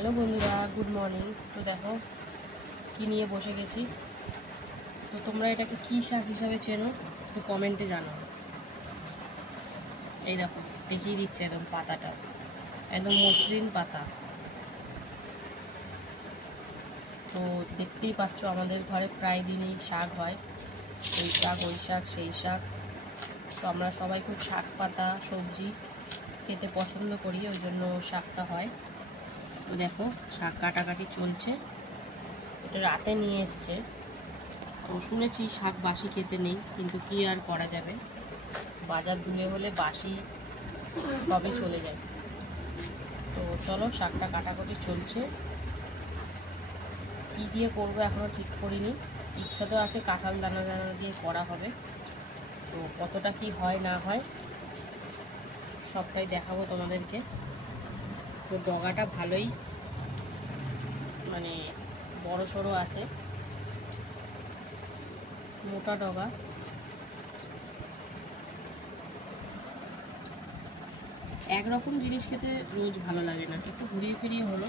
Hello বন্ধুরা, good morning. তো দেখো কি নিয়ে বসে গেছি। তো তোমরা এটাকে কী শাক হিসাবে চেনো একটু কমেন্টে জানাও। এই দেখো দেখিয়ে দিচ্ছে একদম পাতাটা, একদম মসৃণ পাতা। তো দেখতেই পাচ্ছ আমাদের ঘরে প্রায় দিনই শাক হয়, এই শাক ওই শাক সেই শাক। তো আমরা সবাই খুব শাক পাতা সবজি খেতে পছন্দ করি, ওই জন্য শাকটা হয়। তো দেখো শাক কাটাকাটি চলছে, এটা রাতে নিয়ে এসছে। তো শুনেছি শাক বাসি খেতে নেই, কিন্তু কি আর করা যাবে, বাজার দূরে হলে বাসি সবই চলে যায়। তো চলো শাকটা কাটাকাটি চলছে, কি দিয়ে করবো এখনও ঠিক করিনি। ইচ্ছা তো আছে কাঁঠাল দানা দানা দিয়ে করা হবে, তো কতটা কি হয় না হয় সবটাই দেখাবো তোমাদেরকে। তো ডগাটা ভালোই মানে বড় সড়ো আছে, মোটা ডগা। একরকম জিনিস খেতে রোজ ভালো লাগে না, একটু ঘুরিয়ে ফিরিয়ে হলো।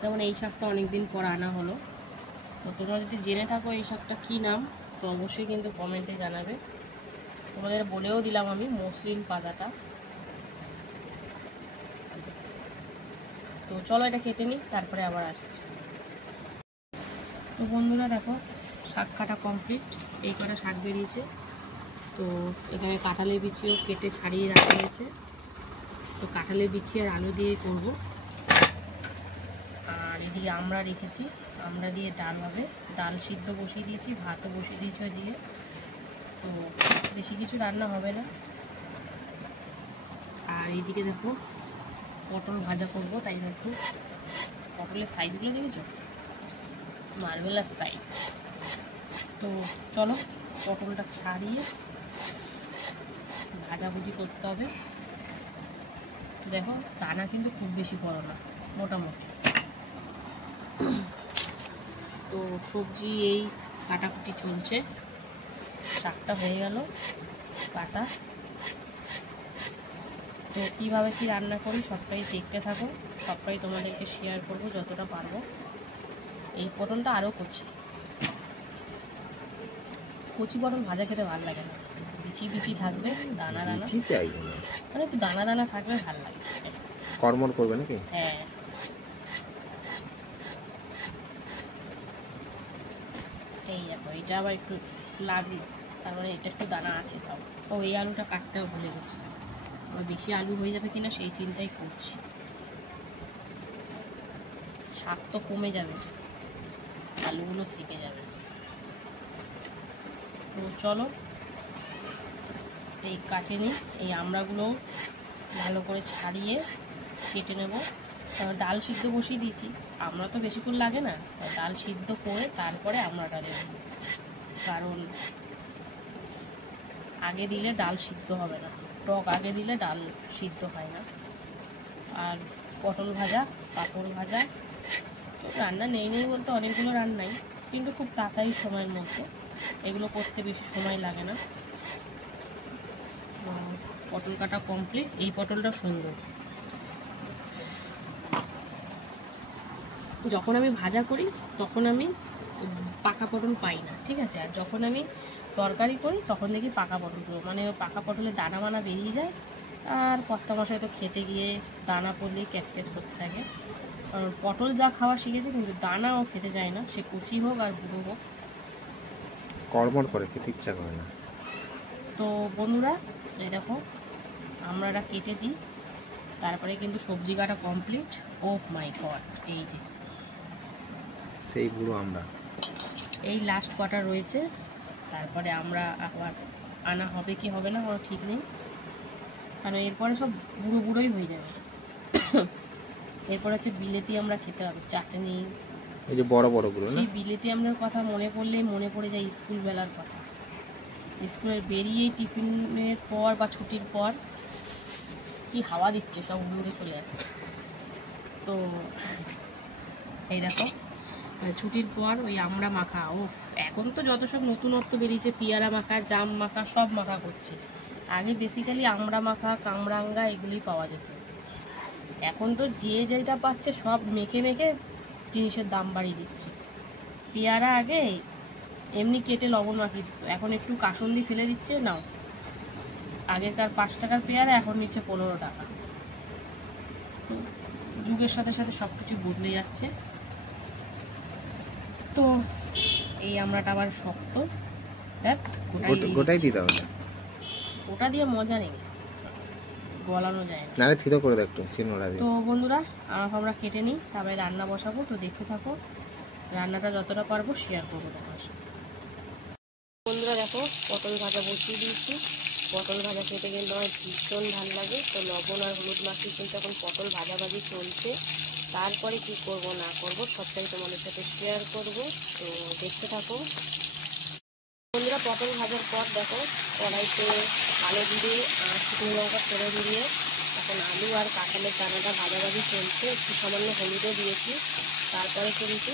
যেমন এই শাকটা অনেকদিন পর আনা হলো। তো তোমরা যদি জেনে থাকো এই শাকটা কী নাম, তো অবশ্যই কিন্তু কমেন্টে জানাবে। তোমাদের বলেও দিলাম আমি, মসৃণ পাতাটা। তো চলো এটা কেটে নিই, তারপরে আবার আসছি। তো বন্ধুরা দেখো শাক কাটা কমপ্লিট, এই কটা শাক বেরিয়েছে। তো এখানে কাঁঠালের বিচিও কেটে ছাড়িয়ে রাখা হয়েছে। তো কাঁঠালের বিচি আর আলু দিয়ে করব। আর এদিকে আমরা রেখেছি, আমরা দিয়ে ডাল হবে, ডাল সিদ্ধ বসিয়ে দিয়েছি, ভাতও বসিয়ে দিয়েছি ওইদিকে। তো বেশি কিছু রান্না হবে না। আর এইদিকে দেখো পটল ভাজা করব, তাই একটু পটলের সাইজগুলো দেখেছো, মার্বেলার সাইজ। তো চলো পটলটা ছাড়িয়ে ভাজাভুজি করতে হবে। দেখো দানা কিন্তু খুব বেশি বড় না, মোটামুটি। তো সবজি এই কাটাকুটি চলছে, শাকটা হয়ে গেল কাটা। তো কীভাবে কী রান্না করি সবটাই দেখতে থাকো, সবটাই তোমাদেরকে শেয়ার করব যতটা পারবো। এই পটলটা আরও কচি কচি পটল ভাজা খেতে ভালো লাগে না, বিচি বিচি থাকবে, দানা দানা চাই, মানে একটু দানা দানা থাকলে ভালো লাগে, কর্মর করবে নাকি? হ্যাঁ। এই দেখো এটা আবার একটু লাগলো, তার মানে এটা একটু দানা আছে তাও। ও এই আলুটা কাটতেও ভুলে গেছি, আমার বেশি আলু হয়ে যাবে কিনা সেই চিন্তাই করছি। শাক তো কমে যাবে, আলুগুলো থেকে যাবে। তো চলো এই কাটে নিই, এই আমড়াগুলো ভালো করে ছাড়িয়ে কেটে নেব। ডাল সিদ্ধ বসিয়ে দিয়েছি, আমরা তো বেশিক্ষণ লাগে না, ডাল সিদ্ধ করে তারপরে আমড়াটা দেব, কারণ আগে দিলে ডাল সিদ্ধ হবে না, টক আগে দিলে ডাল সিদ্ধ হয় না। আর পটল ভাজা, পাঁপড় ভাজা, রান্না নেই নেই বলতে অনেকগুলো রান্নাই, কিন্তু খুব তাড়াতাড়ি সময়ের মধ্যে, এগুলো করতে বেশি সময় লাগে না। পটল কাটা কমপ্লিট, এই পটলটা সুন্দর। যখন আমি ভাজা করি তখন আমি পাকা পটল পাই না, ঠিক আছে। আর যখন আমি তরকারি করি তখন দেখি পাকা পটলগুলো, মানে পাকা পটলের দানা মানা বেরিয়ে যায়। আর কর্তা মশাই তো খেতে গিয়ে দানা পড়লেই ক্যাচক্যাচ করতে থাকে, কারণ পটল যা খাওয়া শিখেছে, কিন্তু দানাও খেতে যায় না, সে কুচি হোক আর বুড়ো হোক, কড়মড় করে খেতে ইচ্ছা করে না। তো বন্ধুরা এই দেখো আমরা কেটে দিই, তারপরে কিন্তু সবজি কাটা কমপ্লিট। ও মাই গড, এই যে সেই বুড়ো আমরা, এই লাস্ট কটা রয়েছে, তারপরে আমরা আবার আনা হবে কি হবে না কোনো ঠিক নেই, কারণ এরপরে সব বুড়ো বুড়োই হয়ে যাবে। এরপর হচ্ছে বিলেতি আমরা খেতে হবে, চাটনি, এই যে বড় বড়গুলো না, সেই বিলেতি আমরার কথা মনে পড়লেই মনে পড়ে যায় স্কুল বেলার কথা। স্কুলের বেরিয়েই টিফিনের পর বা ছুটির পর কি হাওয়া দিচ্ছে, সব উড়ে উড়ে চলে আসছে। তো এই দেখো ছুটির পর ওই আমরা মাখা, ও এখন তো যত সব নতুনত্ব বেরিয়েছে, পেয়ারা মাখা, জাম মাখা, সব মাখা করছে। আগে বেসিক্যালি আমরা মাখা, কামরাঙ্গা এগুলোই পাওয়া যেত। এখন তো যে যেটা পাচ্ছে সব মেখে মেখে জিনিসের দাম বাড়িয়ে দিচ্ছে। পেয়ারা আগে এমনি কেটে লবণ মাখিয়ে দিত, এখন একটু কাসুন্দি ফেলে দিচ্ছে, নাও। আগেকার 5 টাকার পেয়ারা এখন নিচ্ছে 15 টাকা। তো যুগের সাথে সাথে সব কিছু বদলে যাচ্ছে। তো এই আমড়াটা আবার শক্ত, দেখ গোটাই দিতে হবে। ওটা দিয়ে মজা নেই, গলানো যায় না। নালে থিতো করে দাও একটু চিনোড়া দিয়ে। তো বন্ধুরা আমরা কেটে নিই, তারপরে রান্না বসাবো। তো দেখতে থাকো, রান্নাটা যতটা পারবো শেয়ার করবো তোমার সাথে। বন্ধুরা দেখো, পটল ভাজা বসিয়ে দিয়েছি। পটল ভাজা খেতে কিন্তু আমার ভীষণ ভালো লাগে। তো লবণ আর হলুদ মাখিয়ে কিন্তু এখন পটল ভাজাভাজি চলছে। তারপরে কি করব না করব সবটাই তোমাদের সাথে শেয়ার করব। তো দেখতে থাকো বন্ধুরা। পটল ভাজার পর দেখো কড়াইতে কালো জিরে আর শুকনো লঙ্কা ফোড়ন দিয়ে এখন আলু আর কাঁঠালের দানাটা ভাজাভাজি চলছে। একটু সামান্য হলুদও দিয়েছি। তারপরে কিন্তু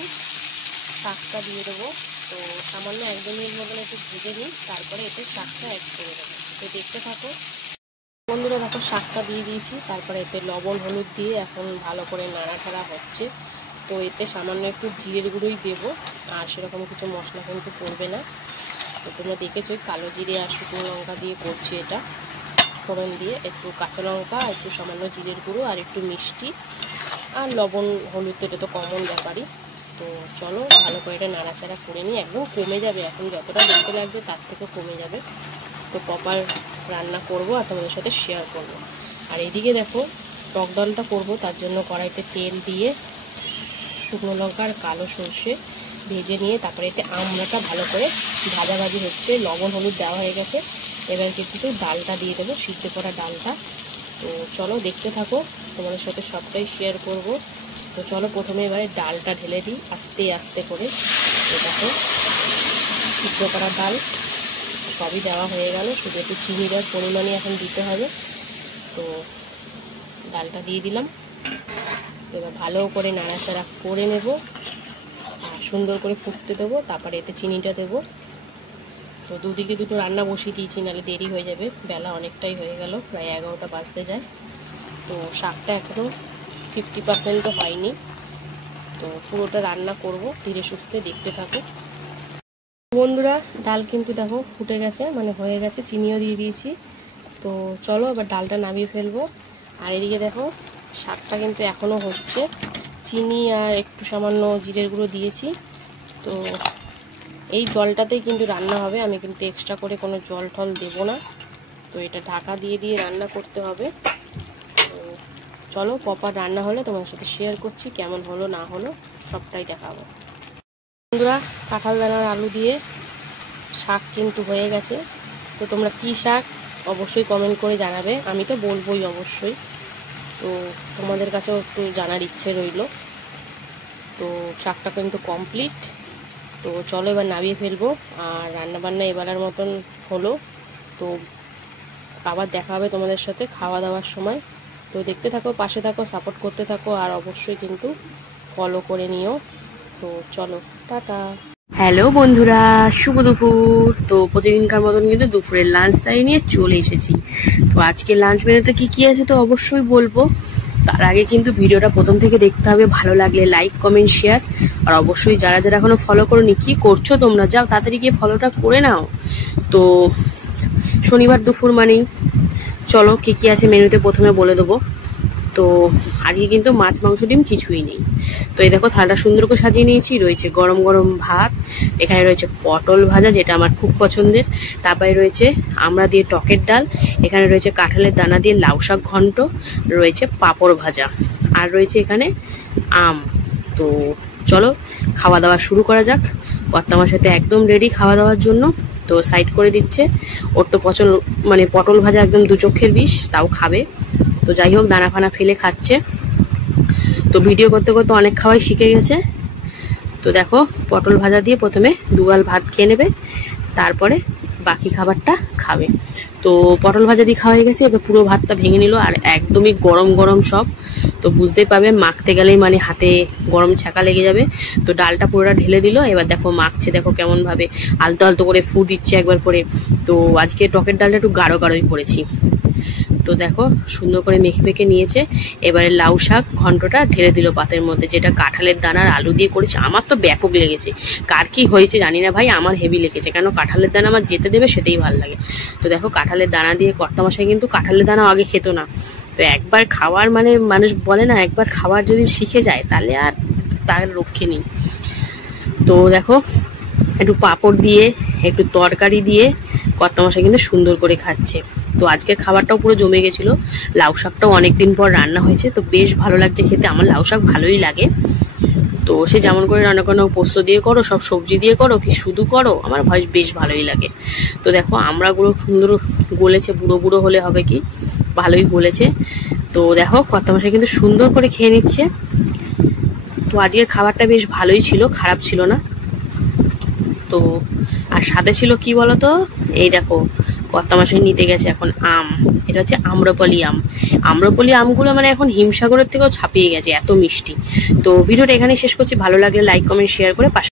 শাকটা দিয়ে দেবো। তো সামান্য 1-2 মিনিট মতন একটু ভেজে নিই, তারপরে এতে শাকটা অ্যাড করে দেবো। তো দেখতে থাকো বন্ধুরা। দেখো শাকটা দিয়ে দিয়েছি, তারপরে এতে লবণ হলুদ দিয়ে এখন ভালো করে নাড়াচাড়া হচ্ছে। তো এতে সামান্য একটু জিরের গুঁড়োই দেবো, আর সেরকম কিছু মশলা কিন্তু পড়বে না। তো তোমরা দেখেছো কালো জিরে আর শুকনো লঙ্কা দিয়ে করছি এটা, ফোড়ন দিয়ে একটু কাঁচা লঙ্কা, একটু সামান্য জিরের গুঁড়ো আর একটু মিষ্টি আর লবণ হলুদ, এটা তো কমন ব্যাপারই। তো চলো ভালো করে এটা নাড়াচাড়া করে নিই। একদম কমে যাবে, এখন যতটা দেখতে লাগছে তার থেকে কমে যাবে। তো প্রপার রান্না করব আর তোমাদের সাথে শেয়ার করব। আর এদিকে দেখো টক ডালটা করব, তার জন্য কড়াইতে তেল দিয়ে শুকনো লঙ্কা আর কালো সর্ষে ভেজে নিয়ে তারপরে এতে আমড়াটা ভালো করে ভাজাভাজি হচ্ছে। লবণ হলুদ দেওয়া হয়ে গেছে, এবার কিন্তু ডালটা দিয়ে দেবো, সিদ্ধ করা ডালটা। তো চলো দেখতে থাকো, তোমাদের সাথে সবটাই শেয়ার করব। তো চলো প্রথমে এবারে ডালটা ঢেলে দিই আস্তে আস্তে করে। তো দেখো সিদ্ধ করা ডাল সবই দেওয়া হয়ে গেল, শুধু একটু চিনি দেওয়ার পরিমাণই এখন দিতে হবে। তো ডালটা দিয়ে দিলাম। তো এবার ভালো করে নাড়াচাড়া করে নেব আর সুন্দর করে ফুটতে দেবো। তারপরে এতে চিনিটা দেবো। তো দুদিকে দুটো রান্না বসিয়ে দিয়েছি, নাহলে দেরি হয়ে যাবে, বেলা অনেকটাই হয়ে গেল, প্রায় 11টা বাজতে যায়। তো শাকটা এখনও 50% হয়নি। তো পুরোটা রান্না করব, ধীরে সুস্থে দেখতে থাকো বন্ধুরা। ডাল কিন্তু দেখো ফুটে গেছে, মানে হয়ে গেছে, চিনিও দিয়ে দিয়েছি। তো চলো এবার ডালটা নামিয়ে ফেলবো। আর এদিকে দেখো শাকটা কিন্তু এখনও হচ্ছে, চিনি আর একটু সামান্য জিরের গুঁড়ো দিয়েছি। তো এই জলটাতেই কিন্তু রান্না হবে, আমি কিন্তু এক্সট্রা করে কোনো জল টল দেবো না। তো এটা ঢাকা দিয়ে দিয়ে রান্না করতে হবে। তো চলো প্রপার রান্না হলে তোমার সাথে শেয়ার করছি, কেমন হলো না হলো সবটাই দেখাবো বন্ধুরা। কাঁঠাল দানার আলু দিয়ে শাক কিন্তু হয়ে গেছে। তো তোমরা কী শাক অবশ্যই কমেন্ট করে জানাবে, আমি তো বলবোই অবশ্যই। তো তোমাদের কাছেও একটু জানার ইচ্ছে রইল। তো শাকটা কিন্তু কমপ্লিট। তো চলো এবার নামিয়ে ফেলবো। আর রান্নাবান্না এবারের মতন হলো। তো আবার দেখা হবে তোমাদের সাথে খাওয়া দাওয়ার সময়। তো দেখতে থাকো, পাশে থাকো, সাপোর্ট করতে থাকো, আর অবশ্যই কিন্তু ফলো করে নিও। তো চলো টাটা। হ্যালো বন্ধুরা, শুভ দুপুর। তো প্রতিদিনকার মতন কিন্তু দুপুরের লাঞ্চ টাইম নিয়ে চলে এসেছি। তো আজকে লাঞ্চ মেনুতে কি আছে তো অবশ্যই বলবো। তার আগে কিন্তু ভিডিওটা প্রথম থেকে দেখতে হবে, ভালো লাগলে লাইক কমেন্ট শেয়ার। আর অবশ্যই যারা যারা এখনো ফলো করোনি, কি করছো তোমরা, যাও তাড়াতাড়ি গিয়ে ফলোটা করে নাও। তো শনিবার দুপুর মানেই চলো কি আছে মেনুতে প্রথমে বলে দেবো। তো আজকে কিন্তু মাছ মাংস ডিম কিছুই নেই। তো এই দেখো থালাটা সুন্দর করে সাজিয়ে নিয়েছি, রয়েছে গরম গরম ভাত, এখানে রয়েছে পটল ভাজা যেটা আমার খুব পছন্দের, তারপরে রয়েছে আমড়া দিয়ে টকের ডাল, এখানে রয়েছে কাঁঠালের দানা দিয়ে লাউ শাক ঘন্ট, রয়েছে পাঁপড় ভাজা, আর রয়েছে এখানে আম। তো চলো খাওয়া দাওয়া শুরু করা যাক। কর্তা আমার সাথে একদম রেডি খাওয়া দাওয়ার জন্য। তো সাইড করে দিচ্ছে, ওর তো পছন্দ, মানে পটল ভাজা একদম 2 চোখের বিষ, তাও খাবে। তো যাই হোক দানা ফানা ফেলে খাচ্ছে। তো ভিডিও করতে করতে অনেক খাওয়াই শিখে গেছে। তো দেখো পটল ভাজা দিয়ে প্রথমে 2 গাল ভাত খেয়ে নেবে, তারপরে বাকি খাবারটা খাবে। তো পটল ভাজা দিয়ে খাওয়া হয়ে গেছে, এবার পুরো ভাতটা ভেঙে নিল, আর একদমই গরম গরম সব। তো বুঝতেই পারবে মাখতে গেলেই মানে হাতে গরম ছ্যাঁকা লেগে যাবে। তো ডালটা পুরোটা ঢেলে দিল, এবার দেখো মাখছে, দেখো কেমন ভাবে আলতো আলতো করে ফু দিচ্ছে একবার করে। তো আজকে টকের ডালটা একটু গাঢ় গাঢ়ই করেছি। তো দেখো সুন্দর করে মেখে মেখে নিয়েছে। এবারে লাউ শাক ঘন্টটা ঢেলে দিল পাতের মধ্যে, যেটা কাঁঠালের দানার আলু দিয়ে করেছে। আমার তো ব্যাপক লেগেছে, কার কি হয়েছে জানি না ভাই, আমার হেভি লেগেছে। কেন কাঁঠালের দানা আমার যেতে দেবে সেটাই ভালো লাগে। তো দেখো কাঁঠালের দানা দিয়ে কর্তামশাই কিন্তু কাঁঠালের দানা আগে খেত না। তো একবার খাওয়ার মানে মানুষ বলে না, একবার খাবার যদি শিখে যায় তাহলে আর তার রক্ষে নেই। তো দেখো একটু পাঁপড় দিয়ে একটু তরকারি দিয়ে কর্তামশাই কিন্তু সুন্দর করে খাচ্ছে। তো আজকের খাবারটাও পুরো জমে গেছিলো। লাউ শাকটাও অনেকদিন পর রান্না হয়েছে, তো বেশ ভালো লাগছে খেতে। আমার লাউ শাক ভালোই লাগে। তো সে যেমন করে রান্না করো, পোস্ত দিয়ে করো, সব সবজি দিয়ে করো, কি শুধু করো, আমার বেশ ভালোই লাগে। তো দেখো আমড়াগুলো সুন্দর গলেছে, বুড়ো বুড়ো হলে হবে কি, ভালোই গলেছে। তো দেখো কর্তামশাই কিন্তু সুন্দর করে খেয়ে নিচ্ছে। তো আজকের খাবারটা বেশ ভালোই ছিল, খারাপ ছিল না। তো আর সাথে ছিল কি বলতো, এই দেখো কর্তামশাই নিতে গেছে এখন আম। এটা হচ্ছে আম্রপলি আম। আম্রপলি আমগুলো মানে এখন হিমসাগরের থেকেও ছাপিয়ে গেছে, এত মিষ্টি। তো ভিডিওটা এখানে শেষ করছি। ভালো লাগলে লাইক কমেন্ট শেয়ার করে পাশে